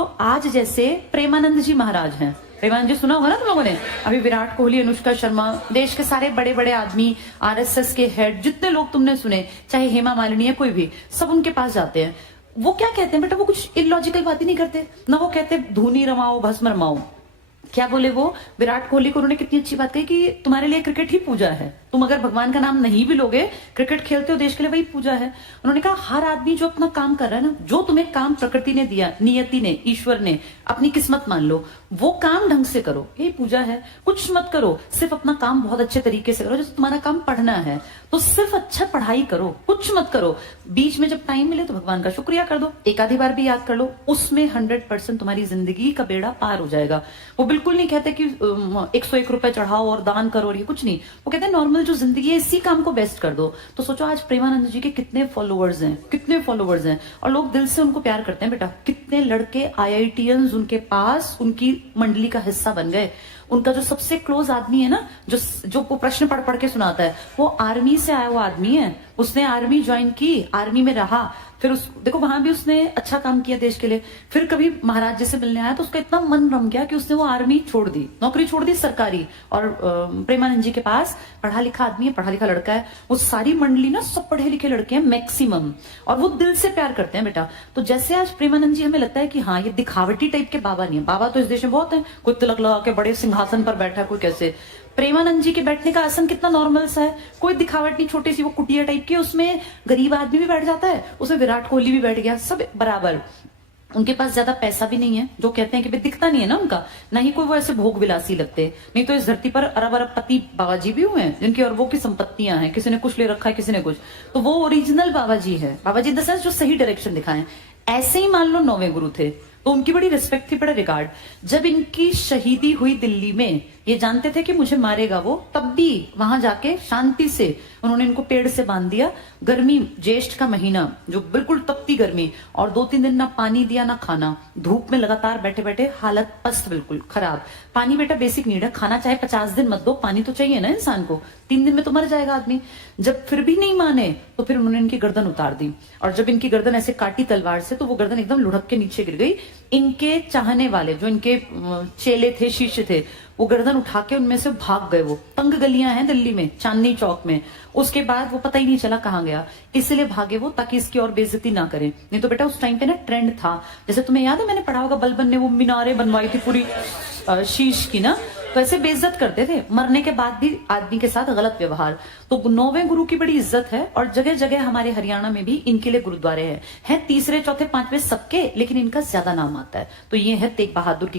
तो आज जैसे प्रेमानंद जी महाराज हैं, प्रेमानंद जी सुना होगा ना तुम लोगों ने, अभी विराट कोहली, अनुष्का शर्मा, देश के सारे बड़े बड़े आदमी, आरएसएस के हेड, जितने लोग तुमने सुने, चाहे हेमा मालिनी है कोई भी, सब उनके पास जाते हैं। वो क्या कहते हैं बेटा, वो कुछ इलॉजिकल बात ही नहीं करते ना। वो कहते धूनी रमाओ भस्म रमाओ। क्या बोले वो, विराट कोहली को उन्होंने कितनी अच्छी बात कही कि तुम्हारे लिए क्रिकेट ही पूजा है, तुम अगर भगवान का नाम नहीं भी लोगे, क्रिकेट खेलते हो देश के लिए, वही पूजा है। उन्होंने कहा हर आदमी जो अपना काम कर रहा है ना, जो तुम्हें काम प्रकृति ने दिया, नियति ने, ईश्वर ने, अपनी किस्मत मान लो, वो काम ढंग से करो, ये पूजा है। कुछ मत करो, सिर्फ अपना काम बहुत अच्छे तरीके से करो। जैसे तुम्हारा काम पढ़ना है तो सिर्फ अच्छा पढ़ाई करो, कुछ मत करो। बीच में जब टाइम मिले तो भगवान का शुक्रिया कर दो, एक आधी बार भी याद कर लो, उसमें 100% तुम्हारी जिंदगी का बेड़ा पार हो जाएगा। वो बिल्कुल नहीं कहते कि 101 रुपए चढ़ाओ और दान करो और ये कुछ नहीं। वो कहते हैं नॉर्मल जो जिंदगी है इसी काम को बेस्ट कर दो। तो सोचो आज प्रेमानंद जी के कितने फॉलोअर्स हैं, कितने फॉलोअर्स हैं, और लोग दिल से उनको प्यार करते हैं बेटा। कितने लड़के IITians उनके पास उनकी मंडली का हिस्सा बन गए। उनका जो सबसे क्लोज आदमी है ना, जो वो प्रश्न पढ़ पढ़ के सुनाता है, वो आर्मी से आया हुआ आदमी है। उसने आर्मी ज्वाइन की, आर्मी में रहा, फिर देखो वहां भी उसने अच्छा काम किया देश के लिए। फिर कभी महाराज जी से मिलने आया तो उसका इतना मन रम गया कि उसने वो आर्मी छोड़ दी, नौकरी छोड़ दी सरकारी। और प्रेमानंद जी के पास पढ़ा लिखा आदमी है, पढ़ा लिखा लड़का है। वो सारी मंडली ना सब पढ़े लिखे लड़के हैं मैक्सिमम, और वो दिल से प्यार करते हैं बेटा। तो जैसे आज प्रेमानंद जी हमें लगता है कि हाँ ये दिखावटी टाइप के बाबा नहीं है। बाबा तो इस देश में बहुत है, कोई तिलक लगा के बड़े सिंहासन पर बैठा, कोई कैसे। प्रेमानंद जी के बैठने का आसन कितना नॉर्मल सा है, कोई दिखावट नहीं, छोटी सी वो कुटिया टाइप की, उसमें गरीब आदमी भी बैठ जाता है, उसमें विराट कोहली भी बैठ गया, सब बराबर। उनके पास ज्यादा पैसा भी नहीं है, जो कहते हैं कि भाई दिखता नहीं है ना उनका, ना ही कोई वो ऐसे भोग विलासी लगते। नहीं तो इस धरती पर अरब अरब पति बाबा जी भी हुए हैं जिनकी अरबों की संपत्तियां हैं, किसी ने कुछ ले रखा है, किसी ने कुछ। तो वो ओरिजिनल बाबा जी है, बाबा जी इन द सेंस जो सही डायरेक्शन दिखाएं। ऐसे ही मान लो 9वें गुरु थे, तो उनकी बड़ी रिस्पेक्ट थी, बड़ा रिगार्ड। जब इनकी शहीदी हुई दिल्ली में, ये जानते थे कि मुझे मारेगा वो, तब भी वहां जाके शांति से उन्होंने इनको पेड़ से बांध दिया। गर्मी, ज्येष्ठ का महीना, जो बिल्कुल तपती गर्मी, और 2-3 दिन ना पानी दिया ना खाना, धूप में लगातार बैठे बैठे हालत पस्त, बिल्कुल खराब। पानी बेटा बेसिक नीड है, खाना चाहे 50 दिन मत दो, पानी तो चाहिए ना इंसान को, 3 दिन में तो मर जाएगा आदमी। जब फिर भी नहीं माने तो फिर उन्होंने इनकी गर्दन उतार दी, और जब इनकी गर्दन ऐसे काटी तलवार से तो वो गर्दन एकदम लुढ़क के नीचे गिर गई। इनके चाहने वाले, जो इनके चेले थे, शिष्य थे, वो गर्दन उठा के उनमें से भाग गए। वो तंग गलियां हैं दिल्ली में, चांदनी चौक में। उसके बाद वो पता ही नहीं चला कहां गया, इसलिए भागे वो, ताकि इसकी और बेइज्जती ना करें। नहीं तो बेटा उस टाइम पे ना ट्रेंड था, जैसे तुम्हें याद है मैंने पढ़ा होगा, बलबन ने वो मीनारें बनवाई थी पूरी शीश की ना, तो ऐसे बेइज्जत करते थे, मरने के बाद भी आदमी के साथ गलत व्यवहार। तो 9वें गुरु की बड़ी इज्जत है, और जगह जगह हमारे हरियाणा में भी इनके लिए गुरुद्वारे हैं। 3रे 4थे 5वें सबके, लेकिन इनका ज्यादा नाम आता है। तो ये है तेग बहादुर की